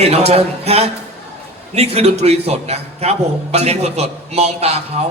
นี่น้องเชิญฮะนี่คือดนตรีสดนะครับผมบรรเลงสดๆมองตาเขา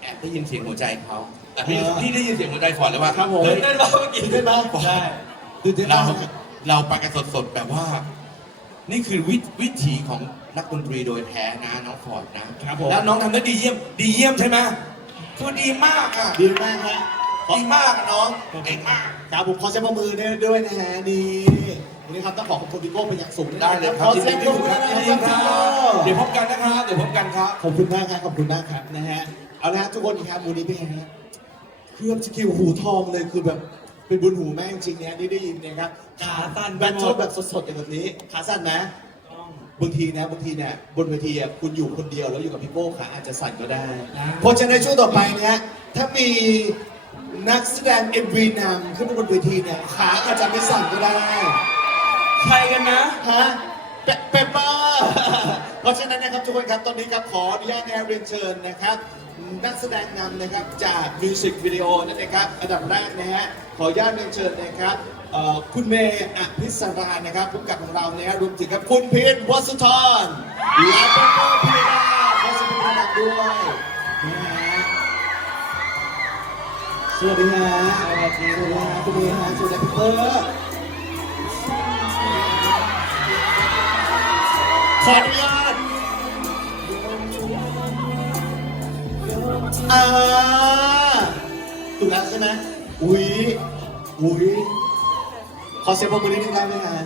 แอบได้ยินเสียงหัวใจเขาแต่พี่พี่ได้ยินเสียงหัวใจฟอร์ดเลยว่าครับผมเฮ้ยได้บ้างเมื่อกี้ได้บ้างใช่ตื่นเต้นเรามาก เราไปกันสดๆแบบว่า นี่คือวิวิถีของนักดนตรีโดยแท้นะน้องฟอร์ดนะครับผม แล้วน้องทำได้ดีเยี่ยม ดีเยี่ยมใช่ไหมคือดีมากอะดีมากฮะขอดีมากอะน้องเก่งมาก ครับผมขอเสียงปรบมือด้วยนะฮะนี่ วันนี้ครับต้องขอขอบคุณพี่โก้เป็นอย่างสูงนะได้เลยคขรับอเสียงปรบมือยินนะดีคครัรับบเดี๋ยวพบกันนะครับเดี๋ยวพบกันครับขอบคุณมากครับขอบคุณมากครับนะฮะเอาละฮะทุกคนครับมูนี้เป็นไงฮะเครื่องสกิลหูทองเลยคือแบบเป็นบุญหูแม่งจริงเนี่ยนี่ได้ยินเนะครับขาสั้นแบทเทิลแบบสดๆอย่างแบบนี้ขาสั้นไหมบางทีนะบางทีเนี่ยบนเวทีอะคุณอยู่คนเดียวแล้วอยู่กับพี่โก้ขาอาจจะสั่นก็ได้ได้เพราะฉะนั้นช่วงต่อไปเนี่ยถ้ามีนักแสดง MV นำขึ้นมาบนเวทีเนี่ยขาอาจจะไม่สั่นก็ได้ ใครกันนะ ฮะเปเปเปอร์เพราะฉะนั้นนะครับทุกคนครับตอนนี้ครับขออนุญาตนะเรียนเชิญนะครับ นักแสดงนำนะครับจากมิวสิกวิดีโอนั่นนะครับอันดับแรกนะฮะขออนุญาตเรียนเชิญนะครับเอ่อคุณเมย์อภิสรานะครับผู้กำกับของเรานะฮะรวมถึงครับคุณพีทวัสุธรและเปเปอร์พีราวัสุธรด้วยนะฮะสวัสดีฮะสวัสดีฮะคุณเมย์ฮะสวัสดีเปเปอร์ ขออนุญาตอ่าถูกแล้วใช่ไหมอุ้ยอุ้ยขอเสียงปรบมือนิดนึงได้ไหมฮะ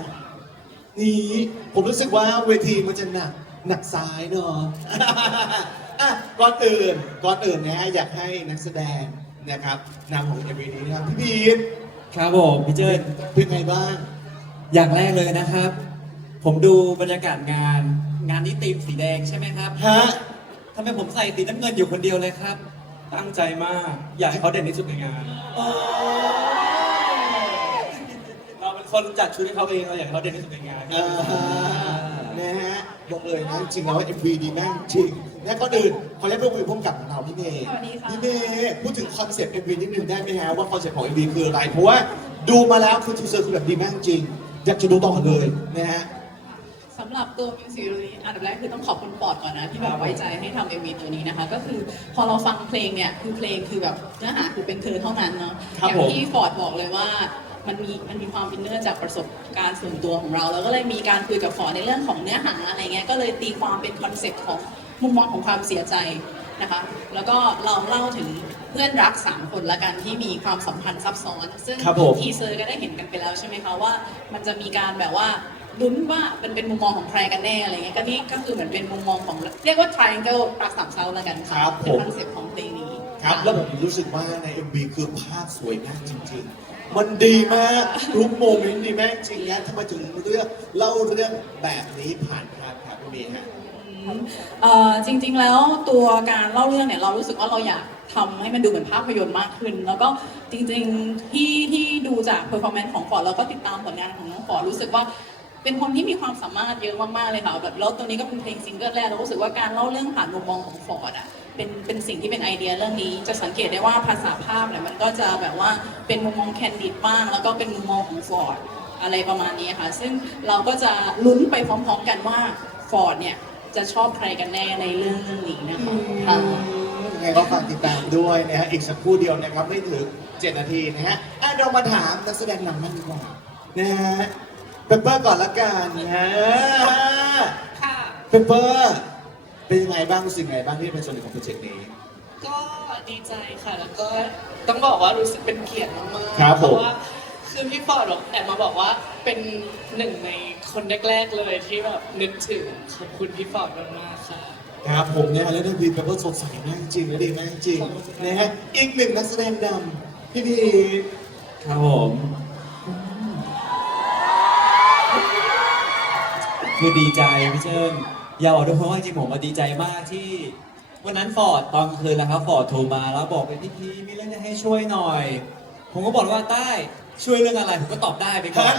นี่ผมรู้สึกว่าเวทีมันจะหนักหนักซ้ายเนาะอะก่อนอื่นก่อนอื่นนะฮะอยากให้นักแสดงนะครับนำของเอวีนี้นะครับพี่บีนครับผมพี่เจิ้นเป็นไงบ้าง อย่างแรกเลยนะครับ ผมดูบรรยากาศงาน งานนี้ธีมสีแดงใช่ไหมครับฮะทำไมผมใส่สีน้ำเงินอยู่คนเดียวเลยครับ ตั้งใจมาก อยากให้เขาเด่นที่สุดในงานโอ้เราเป็นคนจัดชุดให้เขาเองเราอยากให้เขาเด่นที่สุดในงาน อ่านะฮะบอกเลยนะจริงๆแล้ว MV ดีมากจริง และก่อนอื่นขออนุญาตพูดคุยพุ่มกับของเราพี่เมย์สวัสดีค่ะ พี่เมย์พูดถึงคอนเซ็ปต์ MV นิดนึงได้ไหมฮะว่าคอนเซ็ปต์ของ MV คืออะไร เพราะว่าดูมาแล้วคือทีเซอร์คือแบบดีมากจริง อยากจะดูต่อเลยนะฮะสำหรับ ตัวมิวสิกวิดีโออันดับแรกคือต้องขอบคุณปอดก่อนนะ ที่แบบไว้ใจให้ทำเอ็มวีตัวนี้นะคะ ก็คือพอเราฟังเพลงเนี่ยคือเพลงคือแบบเนื้อหาคือเป็นเธอเท่านั้นเนาะครับอย่างผม ที่ฟอร์ดบอกเลยว่ามันมีมันมีความเป็นเนื้อจากประสบการณ์ส่วนตัวของเรา แล้วก็เลยมีการคุยกับฟอร์ดในเรื่องของเนื้อหาอะไรเงี้ยก็เลยตีความเป็นคอนเซ็ปต์ของมุมมองของความเสียใจนะคะ แล้วก็เราเล่าถึงเพื่อนรักสามคนละกันที่มีความสัมพันธ์ซับซ้อนซึ่ง ครับผม ทีเซอร์ก็ได้เห็นกันไปแล้วใช่ไหมคะว่ามันจะมีการแบบว่า ลุ้นว่าเป็นเป็นมุมมองของใครกันแน่อะไรเงี้ยก็นี่ก็คือเหมือนเป็นมุมมองของเรียกว่า triangle รักสามเศร้าแล้วกันครัค่ะบเป็นผมคอนเซ็ปต์ของเพลงนี้ครับ แล้วผมรู้สึกว่าใน MV คือภาพสวยมากจริงๆ มันดีมากทุกโมเมนต์ดีมากจริงนะทำไมถึงเลือกเล่าเรื่องแบบนี้ผ่านภาพครับพี่เมย์ฮะ เอ่อจริงๆแล้วตัวการเล่าเรื่องเนี่ยเรารู้สึกว่าเราอยากทำให้มันดูเหมือนภาพยนตร์มากขึ้น แล้วก็จริงๆที่ที่ดูจากเพอร์ฟอร์แมนซ์ของฟอร์ดแล้วก็ติดตามผลงานของน้องฟอร์ดรู้สึกว่า เป็นคนที่มีความสามารถเยอะมากๆเลยค่ะแบบแล้วตัวนี้ก็เป็นเพลงซิงเกิลแรกเรารู้สึกว่าการเล่าเรื่องผ่านมุมมองของฟอร์ดอะเป็นเป็นสิ่งที่เป็นไอเดียเรื่องนี้ จะสังเกตได้ว่าภาษาภาพเนี่ยมันก็จะแบบว่าเป็นมุมมองแคนดิดบ้าง แล้วก็เป็นมุมมองของฟอร์ดอะไรประมาณนี้ค่ะ ซึ่งเราก็จะลุ้นไปพร้อมๆกันว่าฟอร์ดเนี่ยจะชอบใครกันแน่ในเรื่องเรื่องนี้นะคะค่ะยังไงก็ฝากติดตามด้วยนะฮะอีกสักครู่เดียวนะครับไม่ถึง 7 นาทีนะฮะอะเรามาถามนักแสดงนำมันดีกว่านะฮะ เปเปอร์ก่อนละกันนะค่ะ เปเปอร์เป็นยังไงบ้างรู้สึกไงบ้างที่เป็นส่วนหนึ่งของโปรเจกต์นี้ ก็ดีใจค่ะ แล้วก็ต้องบอกว่ารู้สึกเป็นเกียรติมากๆครับเพผมราะว่าคือพี่ฟอร์ดบอกแอบมาบอกว่าเป็นหนึ่งในคนแรกๆเลยที่แบบนึกถึงขอบคุณพี่ฟอร์ดมากๆค่ะ ครับผมเนี่ยแล้วได้ดีเปเปอร์สดใสมากจริงและดีมากจริงนะฮะอีกหนึ่งนักแสดงนำพี่พี ครับผม คือดีใจพี่เจิ้นอยากบอกทุกคนว่าจริงๆผมมาดีใจมากที่ วันนั้นฟอร์ดตอนกลางคืนนะครับฟอร์ดโทรมาแล้วบอกเป็นพี่พีมีเรื่องจะให้ช่วยหน่อย ผมก็บอกว่าใต้ช่วยเรื่องอะไร ผมก็ตอบได้ไปก่อน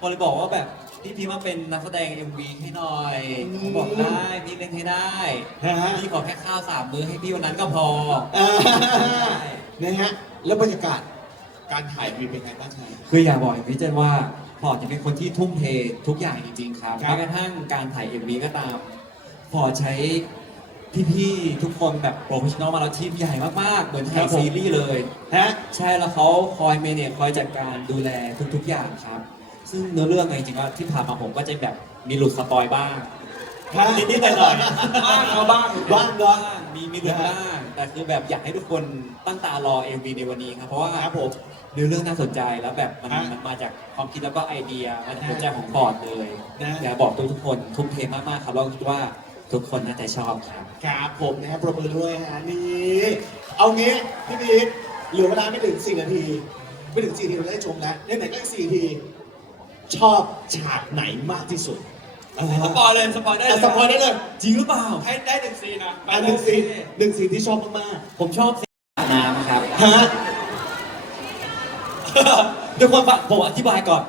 พอเลยบอกว่าแบบพี่พีมาเป็นนักแสดง MV ให้หน่อยผมบอกได้พี่เล่นให้ได้นะฮะพี่ขอแค่ข้าวสามมื้อให้พี่วันนั้นก็พอ อ่านะฮะแล้วบรรยากาศการถ่ายวีเป็นไงบ้างครับ คืออยากบอกอย่างพี่เจนว่า ฟอร์ดจะเป็นคนที่ทุ่มเททุกอย่างจริงๆครับครับแม้กระทั่งการถ่ายเอ็มวีก็ตามฟอร์ดใช้พี่ๆทุกคนแบบโปรเฟชชั่นอลมาแล้วทีมใหญ่มากๆ เหมือนถ่ายซีรีส์เลยฮะใช่แล้วเขาคอยเมเนจคอยจัดการดูแลทุกๆอย่างครับ ซึ่งเนื้อเรื่องเนี่ยจริงๆว่าที่ผ่านมาผมก็จะแบบมีหลุดสปอยบ้างฮะนิดๆหน่อยๆบ้างเขาบ้างบ้างเนอะมีมีหลุดบ้างแต่คือแบบอยากให้ทุกคนตั้งตารอ MV ในวันนี้ครับเพราะว่าครับผมเนื้อเรื่องน่าสนใจแล้วแบบมันฮะมันมาจากความคิดแล้วก็ไอเดียมาจากหัวใจของฟอร์ดเลยนะ อยากบอกทุกๆคนทุ่มเทมากๆครับแล้วคิดว่าทุกคนน่าจะชอบครับ ครับผมนะครับปรบมือด้วยฮะนี่ เอางี้พี่พีทเหลือเวลาไม่ถึง 4 นาที ไม่ถึง 4 นาทีเราได้ชมแล้วไหนๆก็4นาที ชอบฉากไหนมากที่สุดสปอยเลยสปอยได้อะสปอยได้เลยจริงหรือเปล่าให้ได้หนึ่งซีนนะอันหนึ่งซีนหนึ่งซีนที่ชอบมากผมชอบซีนสระน้ำครับๆฮะ ทุกคนฟังผมอธิบายก่อน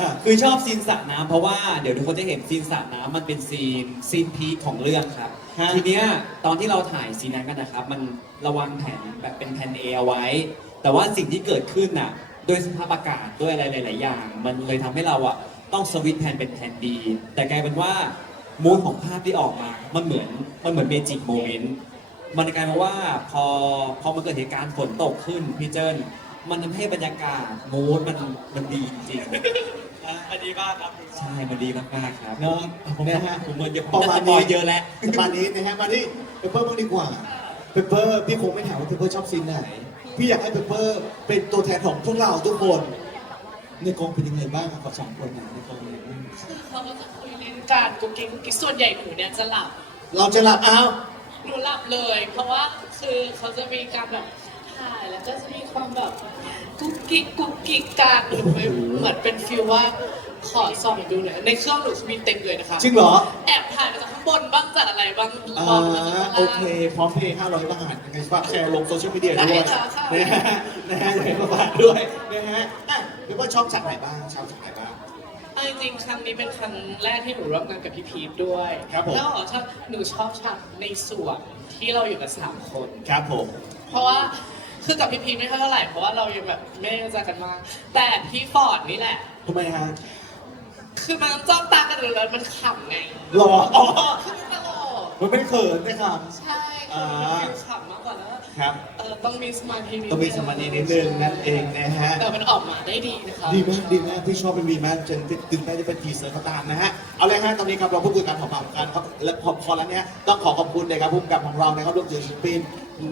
อะคือชอบซีนสระน้ำเพราะว่าเดี๋ยวทุกคนจะเห็นซีนสระน้ำมันเป็นซีนซีนพีคของเรื่องครับ ฮะ ทีเนี้ยตอนที่เราถ่ายซีนนั้นกันนะครับ มันระวังแผนแบบเป็นแผน A เอาไว้ แต่ว่าสิ่งที่เกิดขึ้นน่ะด้วยสภาพอากาศด้วยอะไรหลาย ๆ อย่าง มันเลยทำให้เราอะต้องสวิตช์แผนเป็นแผน D แต่กลายเป็นว่ามูดของภาพที่ออกมา มันเหมือนมันเหมือนเมจิกโมเมนต์ มันกลายมาว่าพอพอมันเกิดเหตุการณ์ฝนตกขึ้นพี่เจิ้น มันทำให้บรรยากาศมูดมันมันดีจริงอันนี้บ้างครับๆใช่มันดีมากๆครับเนาะผมนะฮะผมเหมือนเดี๋ยวผมประมาจะณสปนี้ อยเยอะแล้ว ประมาณนี้นะฮะมาที่เปเปอร์บ้างดีกว่าเปเปอร์พี่คงไม่ถามว่าเปเปอร์ชอบซีนไหน พี่อยากให้เปเปอร์เป็นตัวแทนของพวกเราทุกคน ในกองเป็นยังไงบ้างกับสองคนนะในกองเนี่ยคือเขาก็จะคุยเล่นการกุ๊กกิ๊กกุ๊กกิ๊กส่วนใหญ่หนูเนี่ยจะหลับเราจะหลับอ้าว หนูหลับเลย เพราะว่าคือเขาจะมีการแบบถ่ายแล้ว ก็จะมีความแบบกุ๊กกิ๊กกุ๊กกิ๊กกันหนูไม่เหมือนเป็นฟีลว่าขอส่องดูหน่อยในเครื่องหนูมีเต็มเลยนะคะจริงเหรอ แอบถ่ายมาจากข้างบนบ้างจากอะไรบ้างอ่มองมาจากาข้างโอล่างเค พร้อมเพย์500 บาทยังไงฝากแชร์ลงโซเชียลมีเดียด้วยได้ค่ะค่ะนะฮะนะฮะยังไงก็ฝากด้วยนะฮะอะเปเปอร์ชอบฉากไหนบ้างชอบฉากไหนบ้างเอาจริงๆครั้งนี้เป็นครั้งแรกที่หนูร่วมงานกับพี่พีทด้วยครับผมแล้วชอบหนูชอบฉากในส่วนที่เราอยู่กันสามคนครับผมเพราะว่า คือกับพี่พีทไม่ค่อยเท่าไหร่เพราะว่าเรายังแบบไม่ได้รู้จักกันมากแต่พี่ฟอร์ดนี่แหละ ทำไมฮะคือมันจ้องตากันอยู่แล้วมันขำไงหรออ๋อคือมันตลกมันไม่เขินนะครับ ใช่คือมันฟีลขำมากกว่าแล้วครับ เออต้องมีสมาธินิดนึต้องมีสมาธินิดนึงนั่นเองนะฮะ แต่มันออกมาได้ดีนะคะ ดีมากดีมากพี่ชอบเป็นวีมากจนถึงแม้จะเป็นทีเซอร์ก็ตามนะฮะ เอาเลยฮะตอนนี้ครับเราพูดคุยกันของเรากันครับและพอพอแล้วเนี้ยต้องขอขอบคุณนะครับผู้กำกับของเรานะครับรวมถึงศิลปิน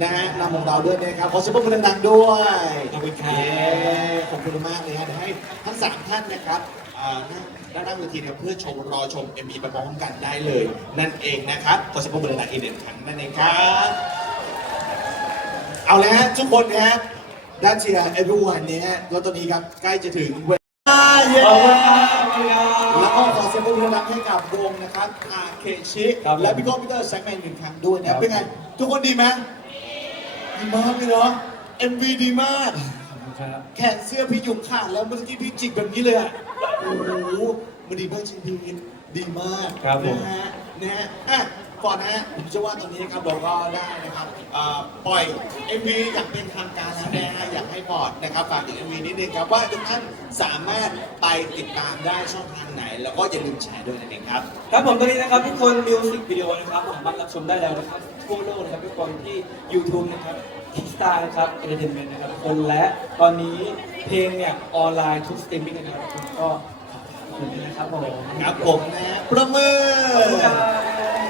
นะฮะนำของเราด้วยนะครับขอเสียงปรบมือดังๆด้วยขอบคุณครับเย้ขอบคุณมากเลยฮะเดี๋ยวให้ทั้งสามท่านนะครับอ่านั่งด้านหน้าเวทีเนี่ยเพื่อชมรอชม MV ไปพร้อมกันได้เลย นั่นเองนะครับขอเสียงปรบมือดังๆอีกหนึ่งครั้งนั่นเองครับ เอาเลยฮะทุกคนนะฮะด้านเชียร์ everyone เนี่ยฮะแล้วตอนนี้ครับใกล้จะถึงเวลาเย้แล้วก็ขอเสียงปรบมือดังให้กับวงนะครับอาเคชิครับผมและพี่โก้พีเตอร์แซงแมนหนึ่งครั้งด้วยครันะบเป็นไงทุกคนดีไหม ดีมากเลยเนาะ MV ดีมากครับ แขนเสื้อพี่หยุ่มขาดแล้วเมื่อกี้พี่จิกแบบนี้เลยอะ โอ้โหมันดีมากจริงๆดีมากครับผม นะฮะนะฮะอะ ก่อนนะฮะผมเชื่อว่าตอนนี้นะครับเราก็ได้นะครับเอ่อปล่อย MV อย่างเป็นทางการแล้วนะฮะอยากให้บอร์ดนะครับฝากถึง MV นิดนึงครับว่าทุกท่านสามารถไปติดตามได้ช่องทางไหน แล้วก็อย่าลืมแชร์ด้วยนั่นเองครับ ครับผมตอนนี้นะครับทุกคนมิวสิกวิดีโอนะครับสามารถรับชมได้แล้วนะครับทั่วโลกนะครับทุกคนที่ YouTube นะครับ Kickstar นะครับ Entertainment นะครับทุกคนและตอนนี้เพลงเนี่ยออนไลน์ทุกสตรีมมิ่งนะครับทุกคนก็ขอบคุณนะครับผม ครับผมนะฮะประเมินใช่นะฮะยังไง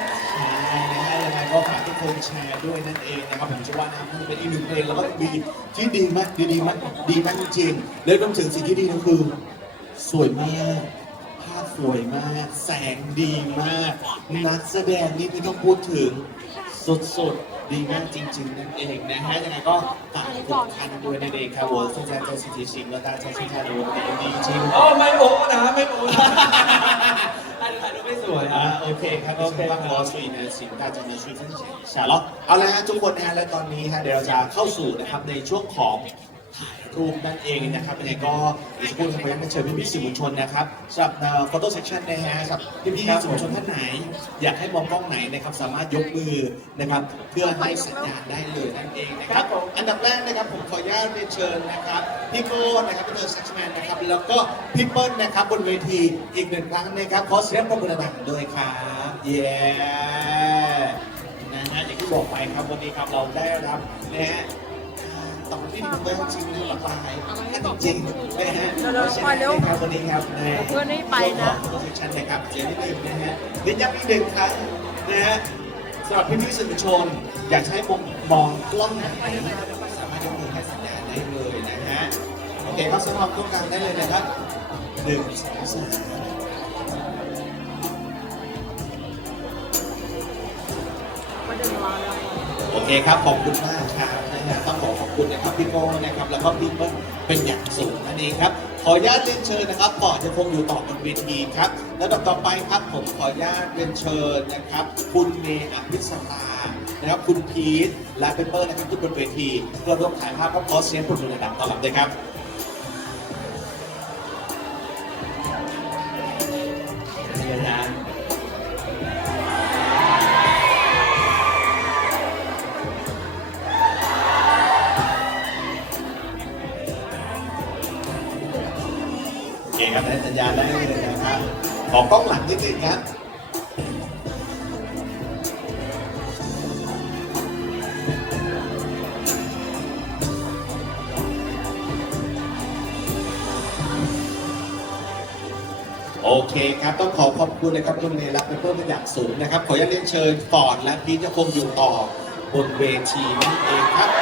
ก็ฝากทุกคนแชร์ด้วยนั่นเองนะครับผมเชื่อว่านะมันเป็นอีกหนึ่งเพลงแล้วก็ดีที่ดีมากดีดีมากดีมากจริงๆแล้วรวมถึงสิ่งที่ดีก็คือ สวยมากภาพสวยมาก แสงดีมาก นักแสดงนี่ไม่ต้องพูดถึงสดๆดีมากจริงๆนั่นเองนะฮะยังไงก็ฝากทุกท่านด้วยนั่นเองครับผมซึ่งจะจะสิทธิชิงและการใช้ชิงชาดูดีดีจริงโอ้ไม่โอ้นะไม่โอ้ ถ่าถ่ายรูปไม่สวยอะโอเคครับโอเคครับรอช่วยนะสิ่งที่จะมีช่วยท่านแชร์แล้วเอาละฮะทุกคนนะฮะและตอนนี้ฮะเดี๋ยวเราจะเข้าสู่นะครับในช่วงของ ถ่ายรูปนั่นเองนะครับยังไงก็อีกสักครู่ขออนุญาตเชิญพี่ๆสื่อมวลชนนะครับสำหรับโฟโต้เซสชันนะฮะสำหรับพี่ๆสื่อมวลชนท่านไหน อยากให้มองกล้องไหนนะครับสามารถยกมือนะครับเพื่อให้สัญญาณได้เลยนั่นเองนะครับอันดับแรกนะครับผมขออนุญาตเรียนเชิญนะครับพี่โก้นะครับพี่เตอร์แซ็กแมนนะครับแล้วก็พี่เปิ้ลนะครับบนเวทีอีกหนึ่งครั้งนะครับขอเสียงปรบมือดังๆด้วยครับเย้ นะฮะอย่างที่บอกไปครับวันนี้ครับเราได้รับนะฮะ ตอนที่ผมเริ่มชิมนี่หลากหลายจริงนะฮะเร็วๆพอเร็วครับวันนี้ครับนะเพื่อนไม่ไปนะโปรเซชันนะครับเสียนิดนึงนะฮะนิดย้ำอีกหนึ่งครั้งนะฮะสำหรับพี่พี่สื่อมวลชน อยากให้มองมองกล้องไหนะครับสามารถยกมือให้สัญญาณได้เลยนะฮะโอเคครับสำหรับตรงกลางได้เลยนะครับหนึ่งสองสามโอเคครับ ขอบคุณมากครับ คุณนะครับพี่โก้นะครับแล้วก็พี่เปิ้ลเป็นอย่างสูงนั่นเองครับขออนุญาตเรียนเชิญนะครับก่อนจะคงอยู่ต่อบนเวทีครับแล้วต่อต่อไปครับผมขออนุญาตเรียนเชิญนะครับ คุณเมย์อภิสรานะครับคุณพีทและเปเปอร์นะครับขึ้นบนเวทีเพื่อร่วมถ่ายภาพก็ขอเสียงปรบมือระดับต้อนรับด้วยครับ ญาณได้เลยนะครับ ขอกล้องหลังนิดนึงครับโอเคครับ ต้องขอขอบคุณนะครับคุณเมย์และเป็นเพื่อนเป็นอย่างสูงนะครับ ขออนุญาตเรียนเชิญฟอร์ดและพีทจะคงอยู่ต่อบนเวทีนั่นเองครับ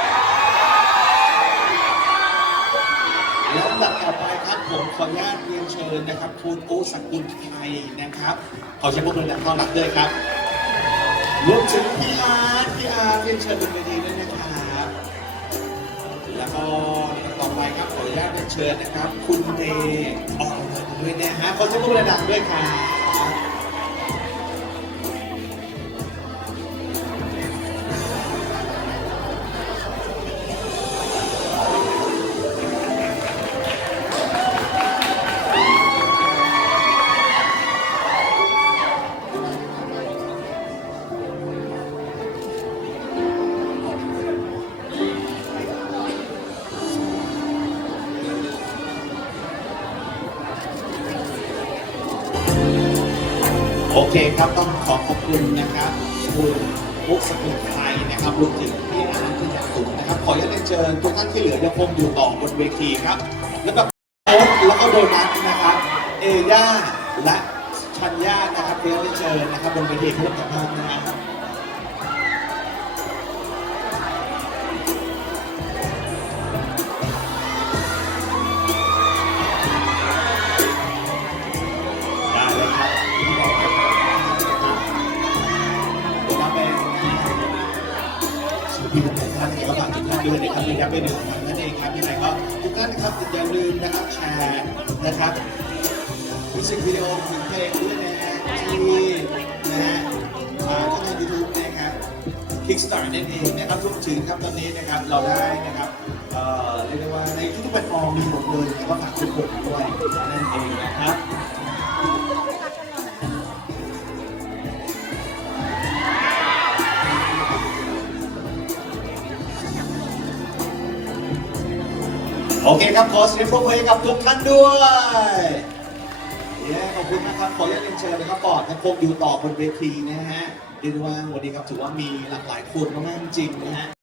ผมขออนุญาตเรียนเชิญนะครับคุณโอสกุลไทยนะครับ ขอเชิญพวกเราดังต้อนรับด้วยครับรวมถึงพี่อาร์ตพี่อาร์ตเรียนเชิญบนเวทีด้วยนะครับ แล้วก็ต่อไปครับขออนุญาตเรียนเชิญนะครับ คุณเมย์ออกมาด้วยนะฮะขอเชิญพวกเราดังด้วยครับ โอเคครับต้องขอขอบคุณนะครับคุณบุ๊กสกุลไทยนะครับรวมถึงพี่อาร์ตที่อยากสูงนะครับ ขออนุญาตเรียนเชิญทุกท่านที่เหลือยังคงอยู่ต่อบนเวทีครับ แล้วก็โค้ชแล้วก็โดนัทนะครับ เอย่าและชัญญานะครับเรียนเชิญนะครับบนเวทีร่วมกับท่านนะครับ ด้วยนะครับระยะไปหนึ่งวันนั่นเองครับยังไงก็ทุกท่านนะครับอย่าลืมนะครับแชร์นะครับมิวสิกวิดีโอถึงเพลงด้วยนะฮะที่นะฮะทางช่องยูทูบนะครับ Kickstart นั่นเองนะครับรวมถึงครับตอนนี้นะครับเราได้นะครับเอ่อเรียกได้ว่าในทุกๆแพลตฟอร์มมีหมดเลยนะครับก็ฝากทุกคนด้วยนั่นเองนะครับ โอเคครับ ขอเสียงปรบมือให้กับทุกท่านด้วยเย้ขอบคุณนะครับ ขออนุญาตเรียนเชิญนะครับปอดนะคงอยู่ต่อบนเวทีนะฮะเรียกได้ว่าวันนี้ครับถือว่ามีหลากหลายคนมากๆจริงนะฮะ